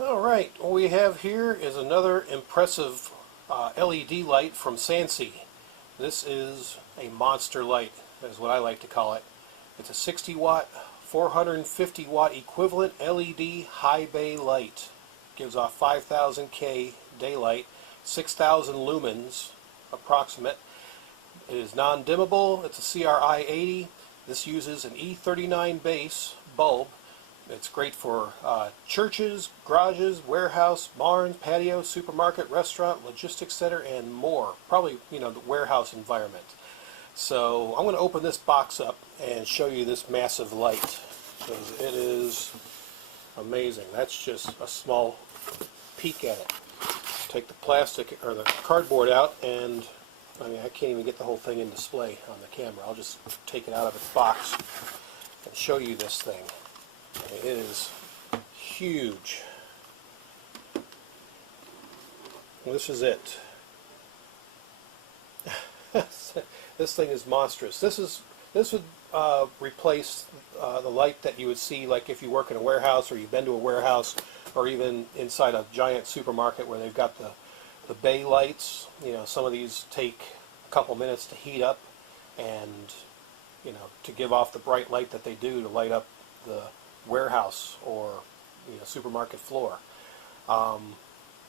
Alright, what we have here is another impressive LED light from Sansi. This is a monster light, is what I like to call it. It's a 60 watt, 450 watt equivalent LED high bay light. Gives off 5000 K daylight, 6000 lumens approximate. It is non-dimmable. It's a CRI 80. This uses an E39 base bulb. It's great for churches, garages, warehouse, barns, patio, supermarket, restaurant, logistics center, and more. Probably, the warehouse environment. So I'm going to open this box up and show you this massive light, because it is amazing. That's just a small peek at it. Take the plastic or the cardboard out, and I can't even get the whole thing in display on the camera. I'll just take it out of its box and show you this thing. It is huge. Well, this is it. This thing is monstrous. This would replace the light that you would see, like if you work in a warehouse, or you've been to a warehouse, or even inside a giant supermarket where they've got the bay lights. Some of these take a couple minutes to heat up, and to give off the bright light that they do to light up the warehouse or supermarket floor.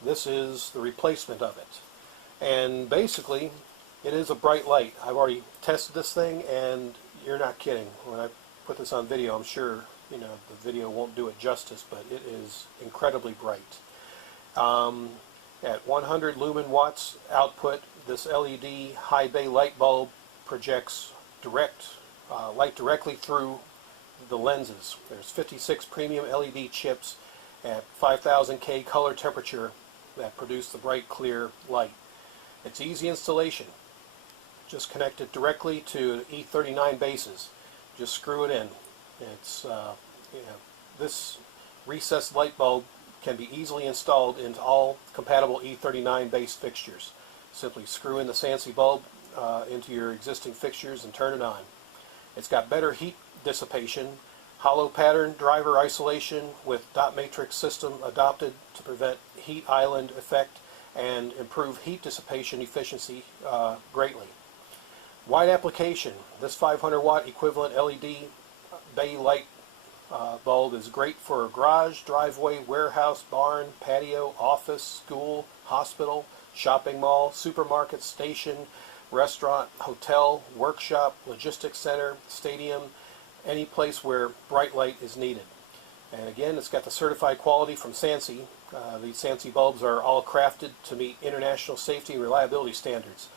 This is the replacement of it, and basically it is a bright light. I've already tested this thing, and you're not kidding. When I put this on video, I'm sure the video won't do it justice, but it is incredibly bright. At 100 lumen watts output, this LED high bay light bulb projects light directly through the lenses. There's 56 premium LED chips at 5000 K color temperature that produce the bright, clear light. It's easy installation. Just connect it directly to E39 bases. Just screw it in. It's this recessed light bulb can be easily installed into all compatible E39 base fixtures. Simply screw in the Sansi bulb into your existing fixtures and turn it on. It's got better heat dissipation, hollow pattern driver isolation with dot matrix system adopted to prevent heat island effect and improve heat dissipation efficiency greatly. Wide application. This 500 watt equivalent LED bay light bulb is great for a garage, driveway, warehouse, barn, patio, office, school, hospital, shopping mall, supermarket, station, restaurant, hotel, workshop, logistics center, stadium, any place where bright light is needed. And again, it's got the certified quality from Sansi. These Sansi bulbs are all crafted to meet international safety and reliability standards.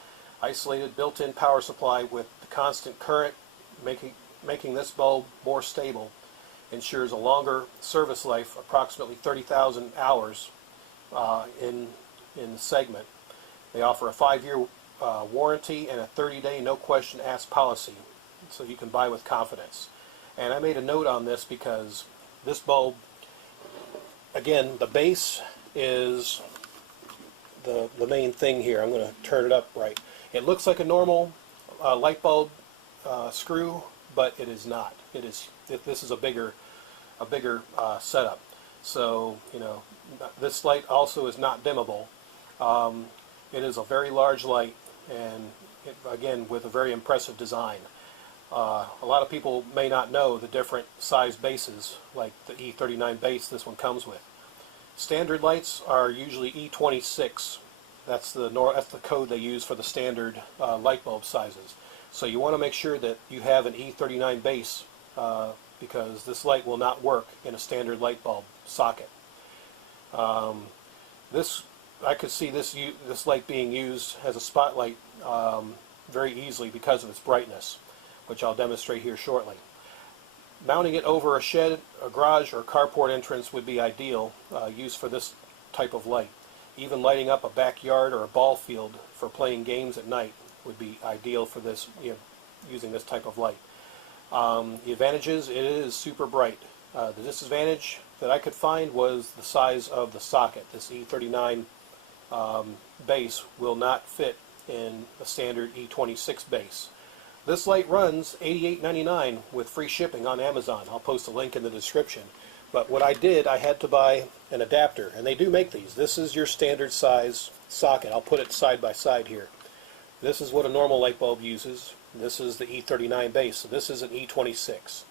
Isolated built-in power supply with the constant current, making this bulb more stable, ensures a longer service life, approximately 30,000 hours in the segment. They offer a 5-year warranty and a 30-day no-question-asked policy, so you can buy with confidence. And I made a note on this because this bulb, again, the base is the main thing here. I'm going to turn it up right. It looks like a normal light bulb screw, but it is not. This is a bigger setup. So this light also is not dimmable. It is a very large light, and again with a very impressive design. A lot of people may not know the different size bases, like the E39 base this one comes with. Standard lights are usually E26. That's the code they use for the standard light bulb sizes. So you want to make sure that you have an E39 base because this light will not work in a standard light bulb socket. I could see this light being used as a spotlight very easily because of its brightness, which I'll demonstrate here shortly. Mounting it over a shed, a garage, or carport entrance would be ideal use for this type of light. Even lighting up a backyard or a ball field for playing games at night would be ideal for this, using this type of light. The advantages: it is super bright. The disadvantage that I could find was the size of the socket. This E39 base will not fit in a standard E26 base. This light runs $88.99 with free shipping on Amazon. I'll post a link in the description. But what I did, I had to buy an adapter, and they do make these. This is your standard size socket. I'll put it side by side here. This is what a normal light bulb uses. This is the E39 base, so this is an E26.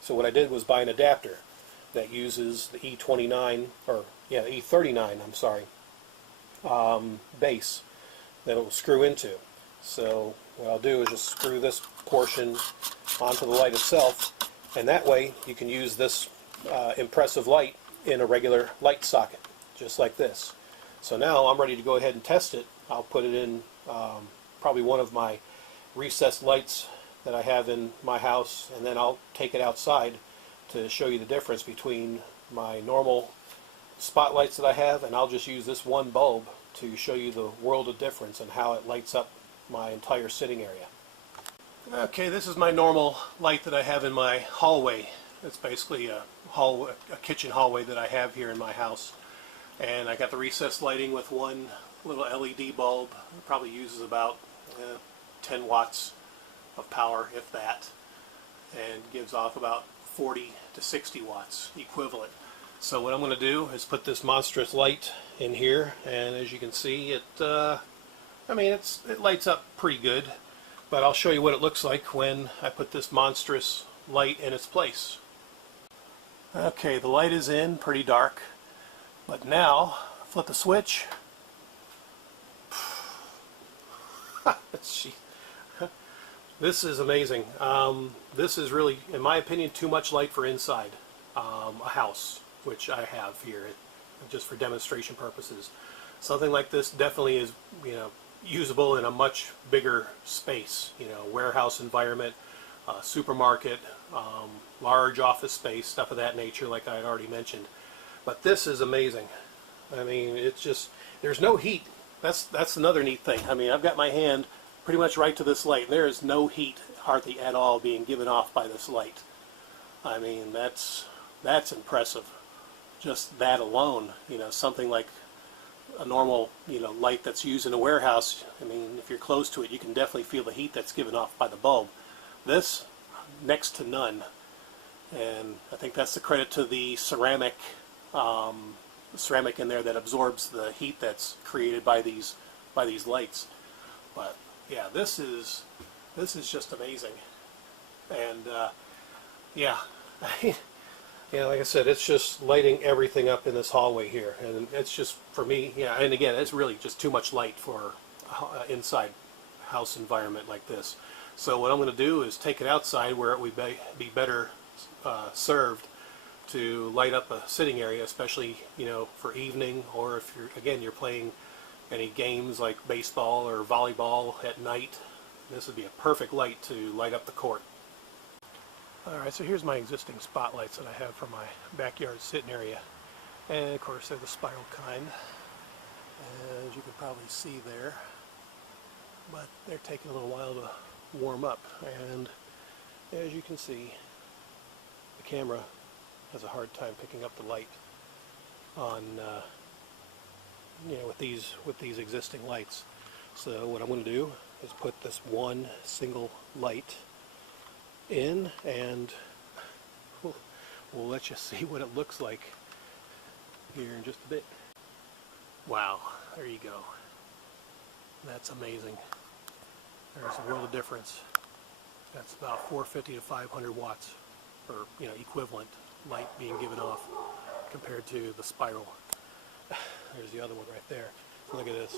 So what I did was buy an adapter that uses the E29, or yeah, the E39, I'm sorry, base that it will screw into. So what I'll do is just screw this portion onto the light itself, and that way you can use this impressive light in a regular light socket, just like this. So now I'm ready to go ahead and test it. I'll put it in probably one of my recessed lights that I have in my house, and then I'll take it outside to show you the difference between my normal spotlights that I have, and I'll just use this one bulb to show you the world of difference and how it lights up my entire sitting area. Okay, this is my normal light that I have in my hallway. It's basically a kitchen hallway that I have here in my house. And I got the recessed lighting with one little LED bulb. It probably uses about 10 watts of power, if that, and gives off about 40 to 60 watts equivalent. So what I'm going to do is put this monstrous light in here, and as you can see, it lights up pretty good, but I'll show you what it looks like when I put this monstrous light in its place. Okay, the light is in, pretty dark, but now flip the switch. This is amazing. This is really, in my opinion, too much light for inside a house, which I have here, just for demonstration purposes. Something like this definitely is, usable in a much bigger space. Warehouse environment, supermarket, large office space, stuff of that nature, like I had already mentioned. But this is amazing. I mean, it's just, there's no heat. That's another neat thing. I mean, I've got my hand pretty much right to this light, and there is no heat hardly at all being given off by this light. I mean, that's impressive. Just that alone, something like a normal, light that's used in a warehouse. I mean, if you're close to it, you can definitely feel the heat that's given off by the bulb. This, next to none. And I think that's the credit to the ceramic in there that absorbs the heat that's created by these lights. But yeah, this is just amazing. And yeah, like I said, it's just lighting everything up in this hallway here, and it's just, for me, and again, it's really just too much light for inside house environment like this. So what I'm going to do is take it outside where it would be better served to light up a sitting area, especially for evening, or if you're playing any games like baseball or volleyball at night. This would be a perfect light to light up the court. Alright, so here's my existing spotlights that I have for my backyard sitting area, and of course they're the spiral kind, as you can probably see there, but they're taking a little while to warm up, and as you can see, the camera has a hard time picking up the light on with these existing lights. So what I'm going to do is put this one single light in, and we'll let you see what it looks like here in just a bit. Wow, there you go. That's amazing. There's a world of difference. That's about 450 to 500 watts, or equivalent light being given off compared to the spiral. There's the other one right there. Look at this.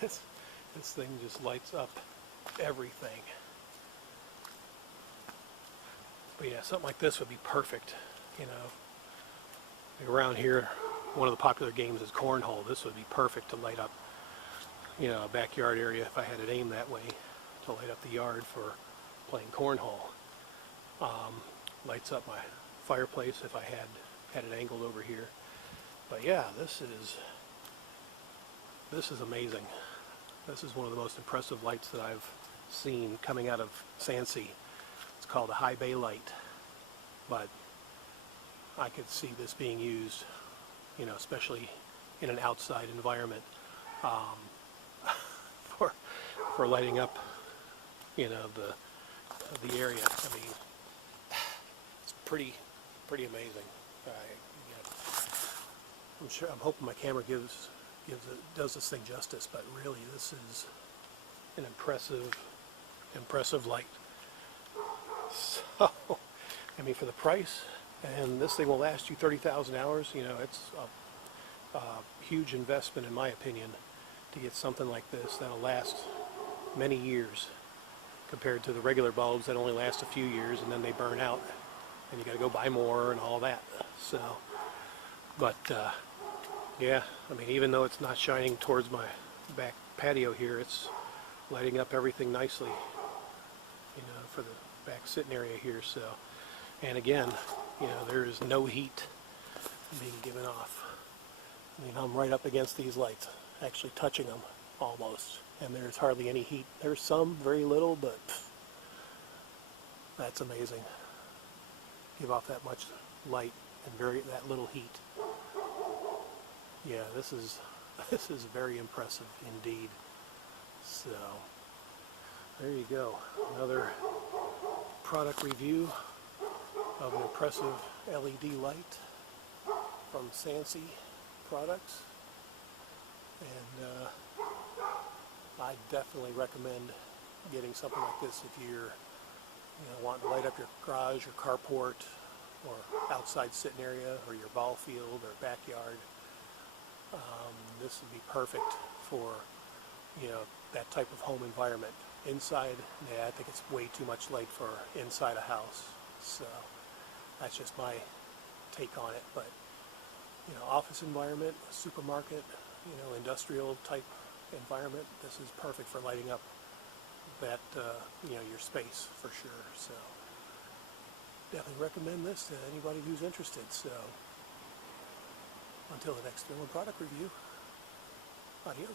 This thing just lights up everything. But yeah, something like this would be perfect. Around here, one of the popular games is cornhole. This would be perfect to light up, a backyard area if I had it aimed that way, to light up the yard for playing cornhole. Lights up my fireplace if I had it angled over here. But yeah, this is amazing. This is one of the most impressive lights that I've seen coming out of Sansi. It's called a high bay light, but I could see this being used, especially in an outside environment, for lighting up, the area. I mean, pretty amazing. I'm hoping my camera does this thing justice, but really this is an impressive light. So, I mean, for the price, and this thing will last you 30,000 hours, you know, it's a huge investment in my opinion to get something like this that'll last many years compared to the regular bulbs that only last a few years and then they burn out and you got to go buy more and all that. So, but yeah, I mean, even though it's not shining towards my back patio here, it's lighting up everything nicely, you know, for the back sitting area here. So, and again, you know, there is no heat being given off. I mean, I'm right up against these lights, actually touching them almost, and there's hardly any heat. There's some, very little, but that's amazing. Give off that much light and that little heat. Yeah, this is very impressive indeed. So there you go, another product review of an impressive LED light from Sansi products, and I definitely recommend getting something like this if you're wanting to light up your garage or carport or outside sitting area or your ball field or backyard. This would be perfect for that type of home environment. Inside, yeah, I think it's way too much light for inside a house, so that's just my take on it. But office environment, supermarket, industrial type environment, this is perfect for lighting up that your space for sure. So definitely recommend this to anybody who's interested. So until the next film and product review, adios.